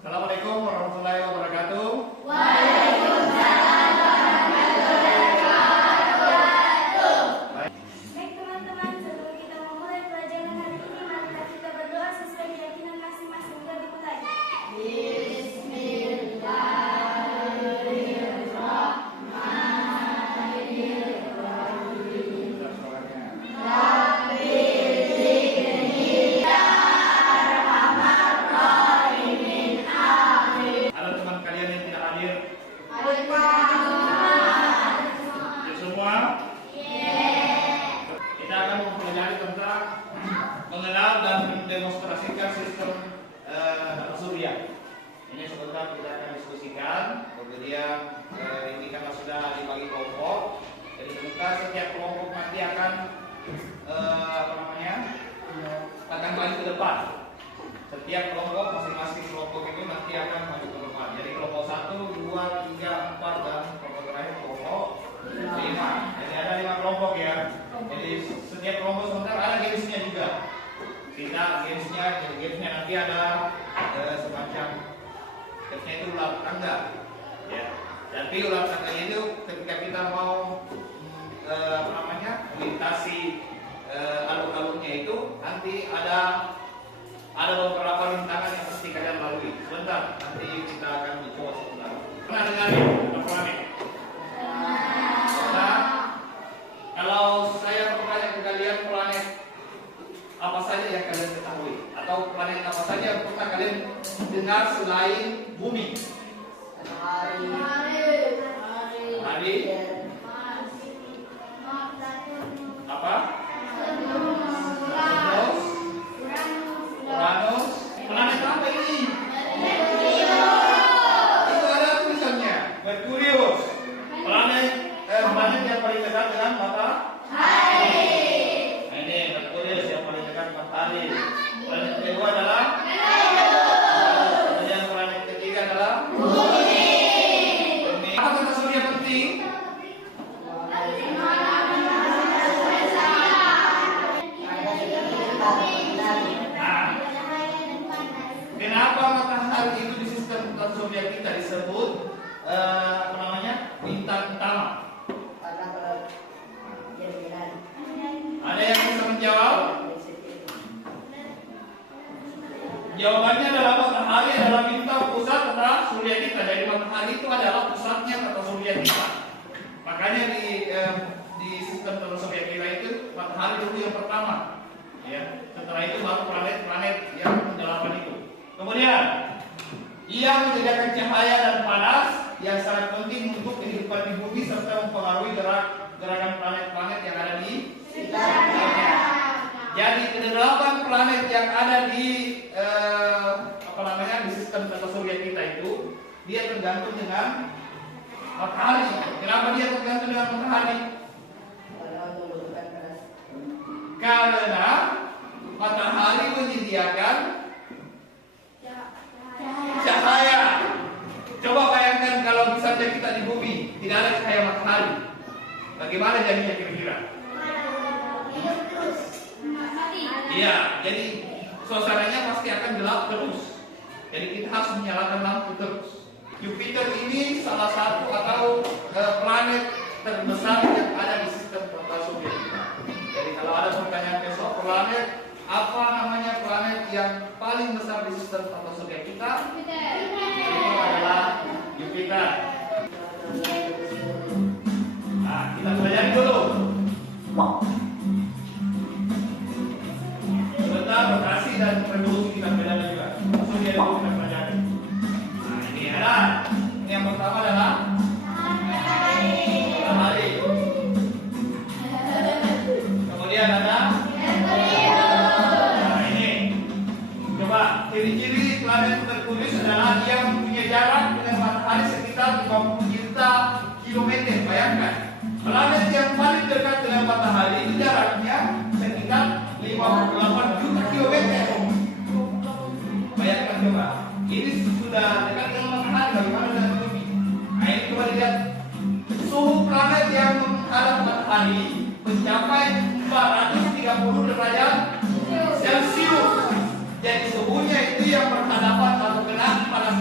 Assalamualaikum warahmatullahi wabarakatuh. Waalaikumsalam warahmatullahi wabarakatuh. Baik teman-teman, sebelum kita memulai pelajaran hari ini, marilah kita berdoa sesuai keyakinan masing-masing. Dimulai. Ada teman kalian yang tidak hadir? Ya, semua? Kita akan mempelajari tentang mengenal dan mendemonstrasikan sistem surya. Ini sebentar kita akan diskusikan. Kemudian ini karena sudah dibagi kelompok, jadi sebentar setiap kelompok nanti akan akan maju ke depan. Setiap kelompok, masing-masing kelompok itu nanti akan maju ke depan. Jadi kelompok 1, 2, 3, 4 dan kelompok terakhir kelompok 5. Jadi ada 5 kelompok ya. Jadi setiap kelompok sebentar ada gamesnya juga. Kita gamesnya nanti ada semacam gamesnya itu ular tangga. Ya. Tapi ular tangga itu ketika kita mau melintasi alur-alurnya itu nanti ada beberapa rintangan yang mesti kalian lalui. Sebentar, nanti kita akan mencoba sebentar. Pernah dengar ya tentang planet? Nah, kalau saya bertanya ke kalian, planet apa saja yang kalian ketahui? Atau planet apa saja yang pernah kalian dengar selain bumi? Hari? Apa? Uranus. Planet apa ini? Itu ada tulisannya. Merkurius. Planet yang paling dekat dengan matahari. Ini Merkurius yang paling dekat dengan matahari. Planet kedua adalah Venus. Kemudian planet ketiga adalah Bumi. Apa kata surya penting? Kenapa matahari itu di sistem tata surya kita disebut bintang utama? Ada yang bisa menjawab? Jawabannya adalah matahari adalah bintang pusat tata surya kita. Jadi matahari itu adalah pusatnya tata surya kita. Makanya di sistem tata surya kita itu matahari itu yang pertama. Ya. Setelah itu baru planet-planet yang ke-8 itu. Kemudian, ia menyediakan cahaya dan panas yang sangat penting untuk kehidupan di bumi serta mempengaruhi gerakan planet-planet yang ada di sekitarnya. Jadi ke-8 planet yang ada di di sistem tata surya kita itu, dia tergantung dengan matahari. Kenapa dia tergantung dengan matahari? Karena matahari menyediakan cahaya. Coba bayangkan kalau misalnya kita di bumi tidak ada cahaya matahari, bagaimana jadinya kira-kira? Iya, jadi suasananya pasti akan gelap terus. Jadi kita harus menyalakan lampu terus. Jupiter ini salah satu atau planet terbesar yang ada di sistem tata surya kita. Jadi kalau ada pertanyaan besok, planet apa namanya planet yang paling besar di sistem tata surya kita? Itu adalah Jupiter. Nah, kita pelajari dulu. Sebentar, rotasi dan revolusi kita pelajari juga. Surya itu kita pelajari. Nah, ini ada. Ini yang pertama adalah matahari. Kemudian ada ciri-ciri planet Merkurius adalah dia mempunyai jarak dengan matahari sekitar 50 juta kilometer. Bayangkan, planet yang paling dekat dengan matahari itu jaraknya sekitar 58 juta kilometer. Bayangkan coba, ini sudah dekat dengan matahari, bagaimana dengan bumi? Nah, ini coba lihat suhu planet yang menghadap matahari mencapai 430 derajat Celcius. Jadi suhunya itu yang berhadapan atau kena panas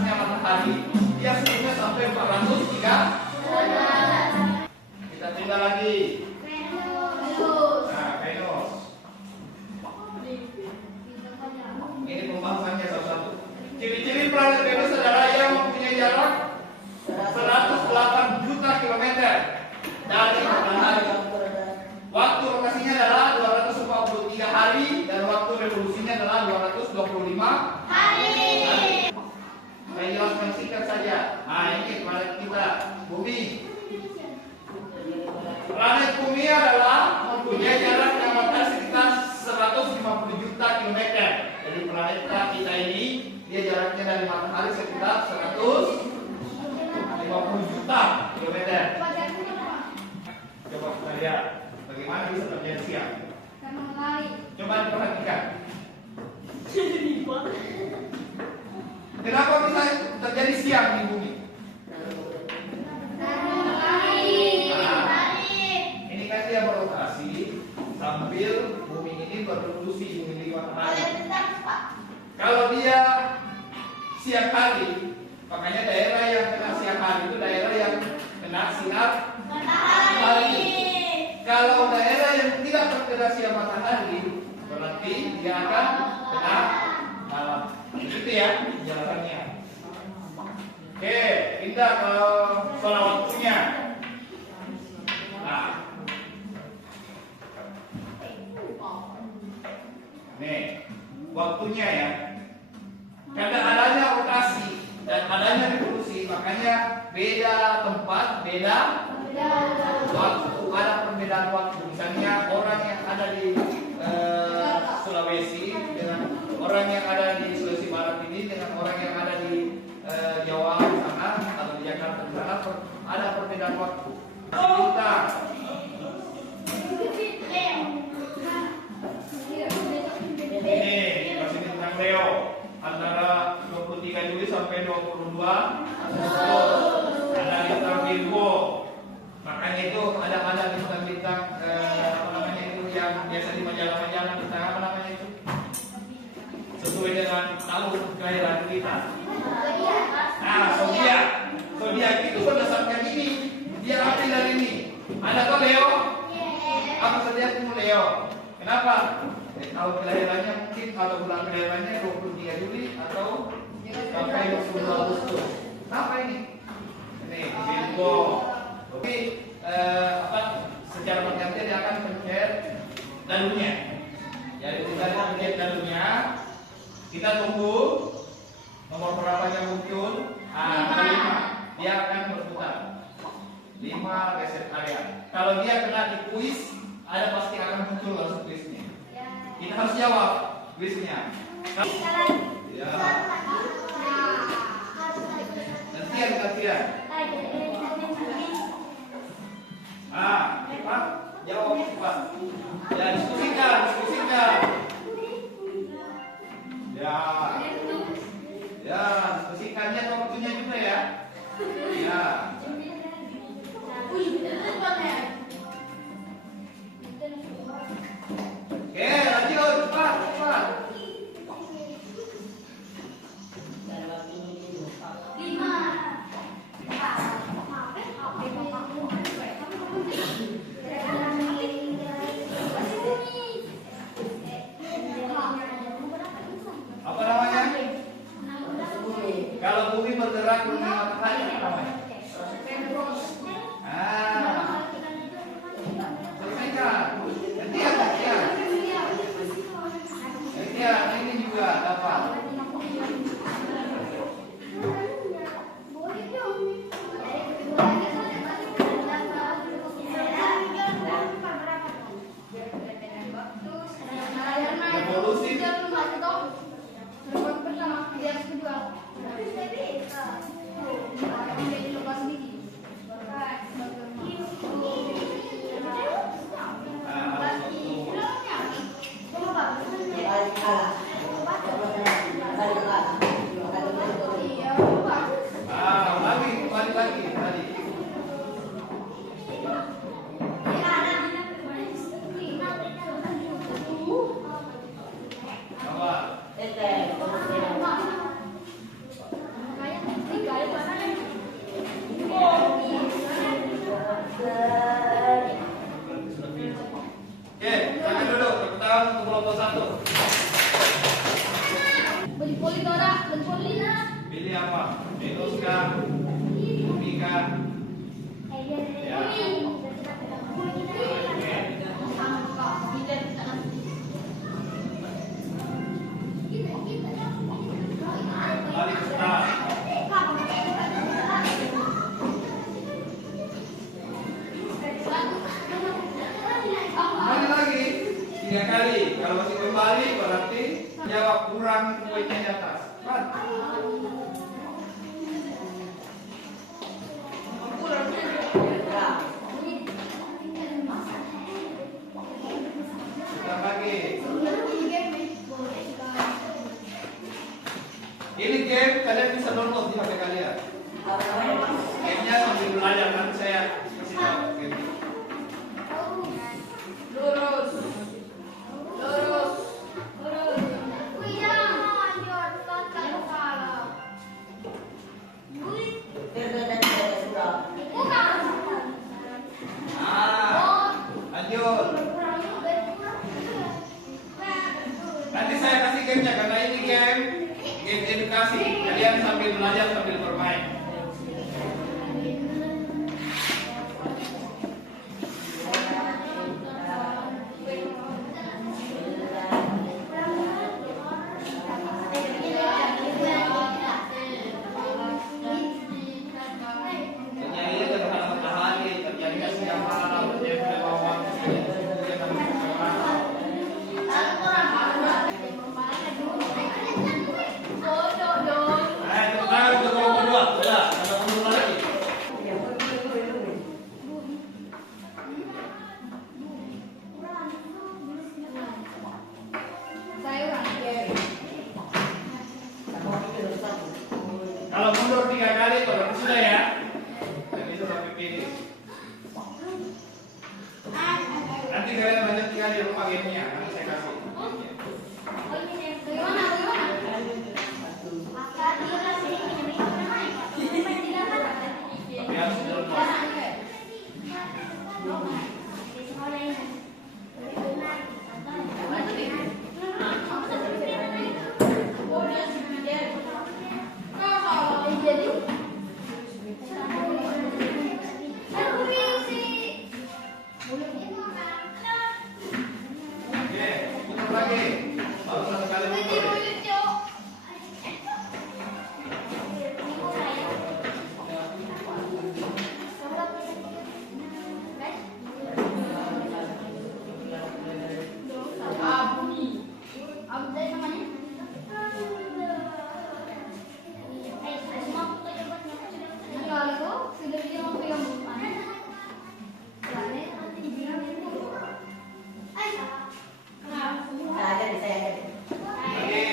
dari matahari sekitar 150 juta kilometer. Coba kita lihat bagaimana bisa terjadi siang. Coba diperhatikan. Kenapa bisa terjadi siang di bumi? Ini kan dia berotasi sambil bumi ini berrevolusi mengelilingi matahari. Kalau dia siang hari, makanya daerah yang kena siang hari itu daerah yang kena sinar matahari. Kalau daerah yang tidak terkena sinar matahari, berarti dia akan kena malam. Begitu ya jalannya. Oke, kita ke soal waktunya. Nah, nih waktunya ya. Karena adanya rotasi dan adanya revolusi, makanya beda tempat, beda waktu, ada perbedaan waktu. Misalnya orang yang ada di Sulawesi dengan orang yang ada di Sulawesi Barat ini dengan orang yang ada di Jawa di sana atau di Jakarta di sana ada perbedaan waktu. Kita ini masih tentang Leo antara 23 Juli sampai 22 Agustus. Ada bintang Virgo. Makanya itu ada bintang-bintang apa namanya itu yang biasa di majalah-majalah bintang apa namanya itu sesuai dengan tahun kelahiran kita. Nah, zodiak itu berdasarkan ini. Dia ambil dari ini. Ada kok Leo? Apa zodiakmu Leo? Kenapa? Tahun kelahirannya mungkin kalau bulan kelahirannya 23 Juli atau sampai 22 Agustus. Apa ini? Ini Virgo. Oke, secara bergantian dia akan pencet dalunya. Jadi kita pencet dalunya. Kita tunggu nomor berapa yang muncul. Dia akan berputar 5 reset area. Kalau dia kena di kuis, ada pasti akan muncul langsung kuisnya. Kita harus jawab kuisnya. Ya. Gantian. Cepat jawab cepat. Ya, diskusikan. Ya, diskusikannya waktunya juga ya. Ya. Oke, lanjut cepat. Apa namanya? Kalau bumi bergerak dengan matahari apa namanya? Selesaikan. Gantian. Ini juga dapat. Revolusi. Balik lagi tadi. Oke, tangan dulu, tepuk tangan untuk kelompok 1. Pilih apa? Venus kah? Bumi kah? Ya. Balik ke start. Balik lagi 3 kali. Kalau masih kembali berarti jawab kurang poinnya di atas. bisa download di HP kalian. Gamenya sambil belajar kan saya kasih tahu game. Lurus. Lurus. Lanjut. Nanti saya kasih gamenya karena ini game edukasi. Kalian sambil belajar sambil bermain. Terjadi gerhana matahari, terjadi siang malam, terjadi bawah, kalau mundur 3 kali, kalau sudah ya. Dan itu pakai pilih. Nanti kalian banyak tinggal di rumah gamenya, nanti saya kasih. Tapi harus download. Oke, putar lagi. Baru 1 kali mundur.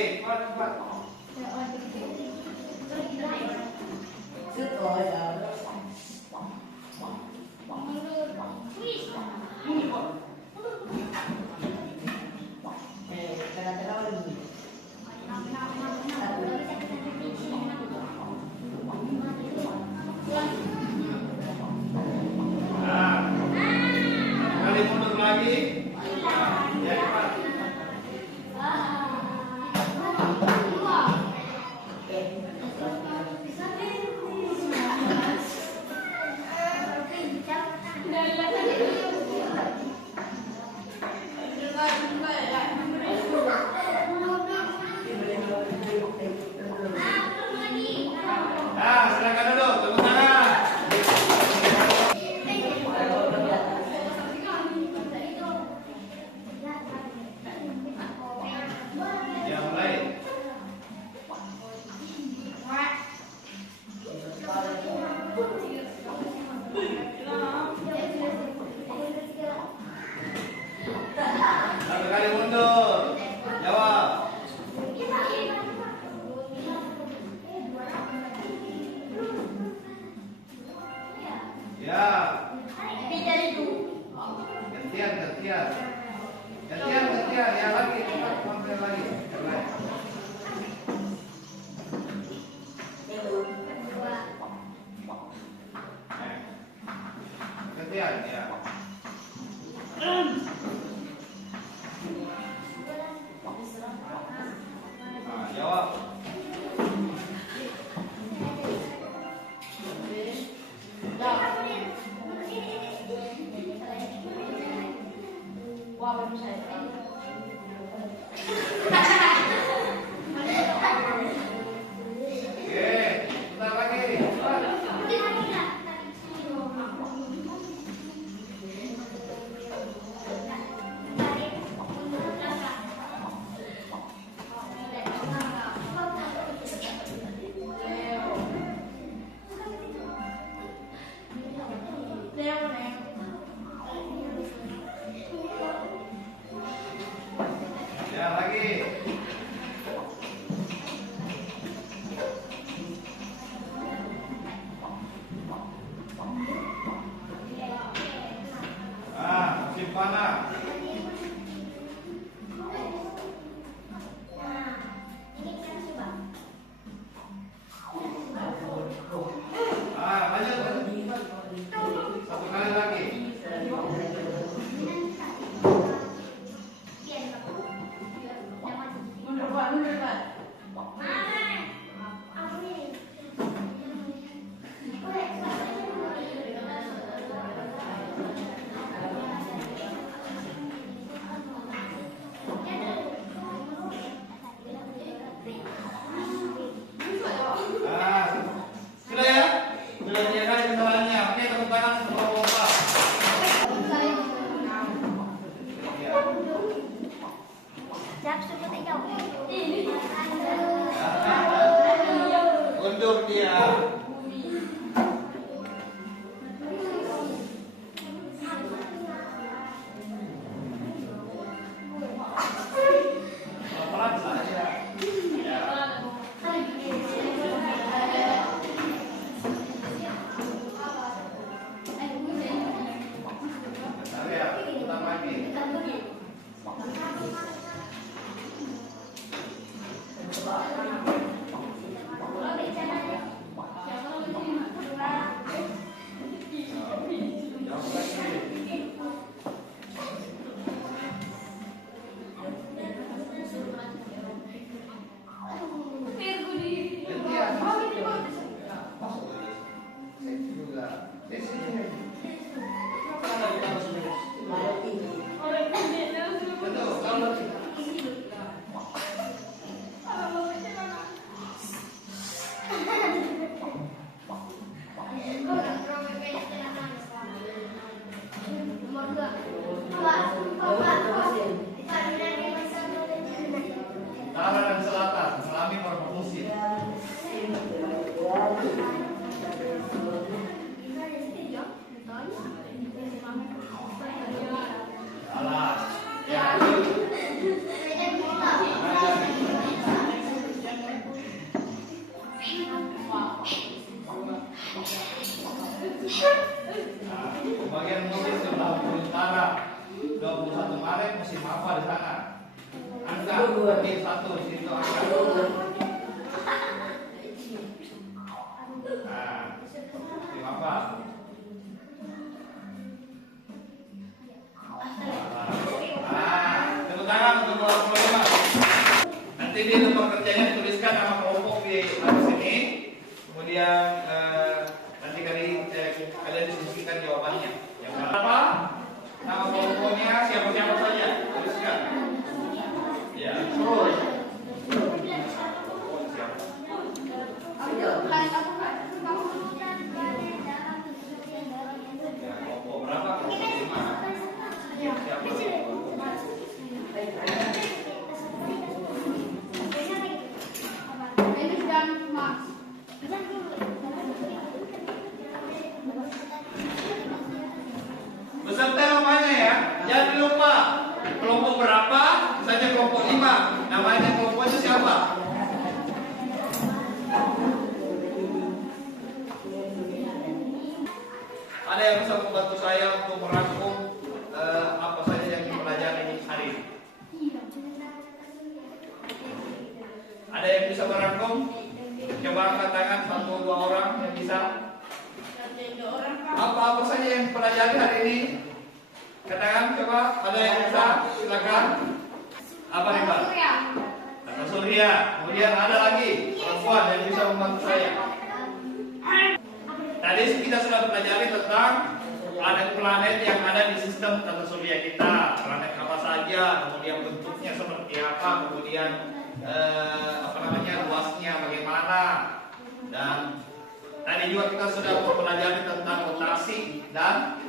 Lagi, cepat. Nah, kali mundur lagi. Ya, cepat. Nah, silakan dulu, tepuk tangan. Ya, mulai. Satu kali mundur. Jawab. Ya. Gantian. Ya lagi, sampai lagi. Gantian, ya. Nah, jawab. Oke, bentar lagi. Cepat. Mundur dia. Pelan saja. Ya. Bentar ya, ulang lagi. Utara dan selatan mengalami berfungsi. Alas, ya. Nah, bagian mobil sebelah utara 21 Maret musim apa di sana? Angka bagi satu situ angka. Nah, musim apa? Tepuk tangan untuk kelompok 5. Nanti di tempat kerjanya tuliskan nama kelompok di atas ini. Kemudian nanti kalian diskusikan jawabannya. Yang berapa? Nama kelompoknya siapa-siapa saja. Tuliskan. Ya, terus. Ya, kelompok berapa? Kelompok 5. Siapa? Beserta namanya ya. Jangan lupa kelompok berapa saja kelompok 5. Namanya kelompok itu siapa? Ada yang bisa membantu saya untuk merangkum apa saja yang dipelajari hari ini? Ada yang bisa merangkum? Coba angkat tangan 1-2 orang yang bisa. Apa saja yang dipelajari hari ini? Katakan coba, ada yang bisa? Silakan. Apa nih Pak? Tata surya. Kemudian ada lagi perempuan yang bisa membantu saya. Tadi kita sudah pelajari tentang planet-planet yang ada di sistem tata surya kita. Planet apa saja, kemudian bentuknya seperti apa, kemudian luasnya bagaimana. Dan tadi juga kita sudah mempelajari tentang rotasi dan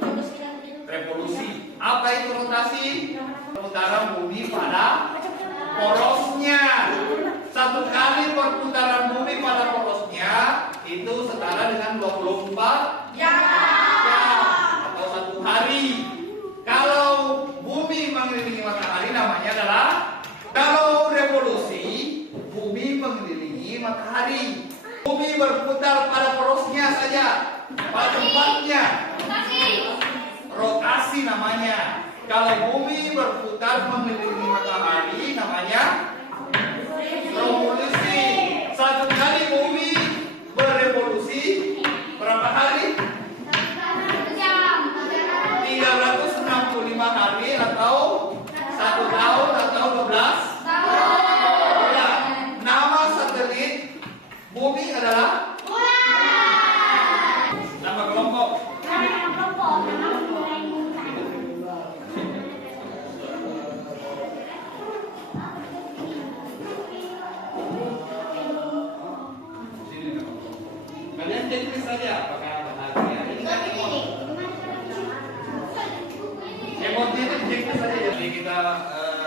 revolusi. Apa itu rotasi? Perputaran bumi pada porosnya. Satu kali perputaran bumi pada porosnya itu setara dengan 24 jam atau 1 hari. Kalau bumi mengelilingi matahari namanya adalah, kalau revolusi bumi mengelilingi matahari. Bumi berputar pada porosnya saja, pada tempatnya. Rotasi namanya. Kalau bumi berputar mengelilingi matahari namanya revolusi. Satu kali bumi berevolusi berapa hari? 365 hari atau 1 tahun atau 12 bulan. Nama satelit bumi adalah nama kelompok. Kalian cek saja apakah bahagia. Ini kan emotnya itu cek saja. Jadi kita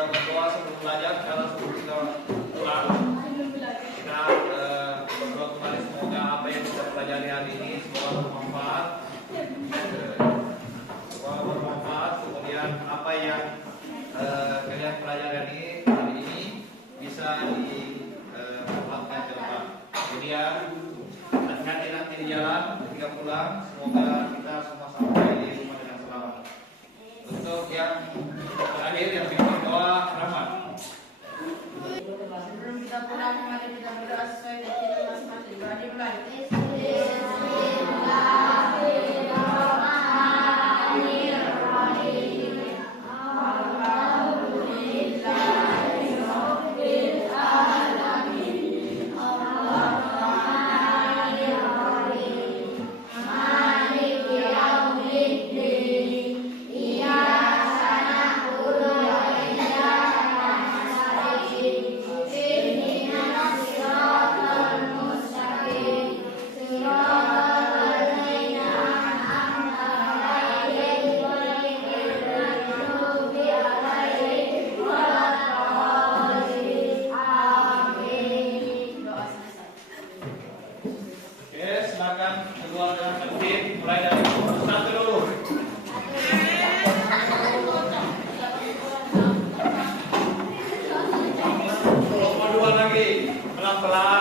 berdoa sebelum belajar, karena sebelum kita pulang kita berdoa kembali semoga Hati-hati nanti di jalan ketika pulang. Semoga kita semua sampai di rumah dengan selamat. Untuk yang terakhir yang bikin doa rahmat. Sebelum kita pulang, mari kita berdoa sesuai dengan kita masing-masing. Berani mulai. Oke, silakan keluar dengan tertib. Mulai dari satu dulu. Nomor dua lagi, pelan-pelan.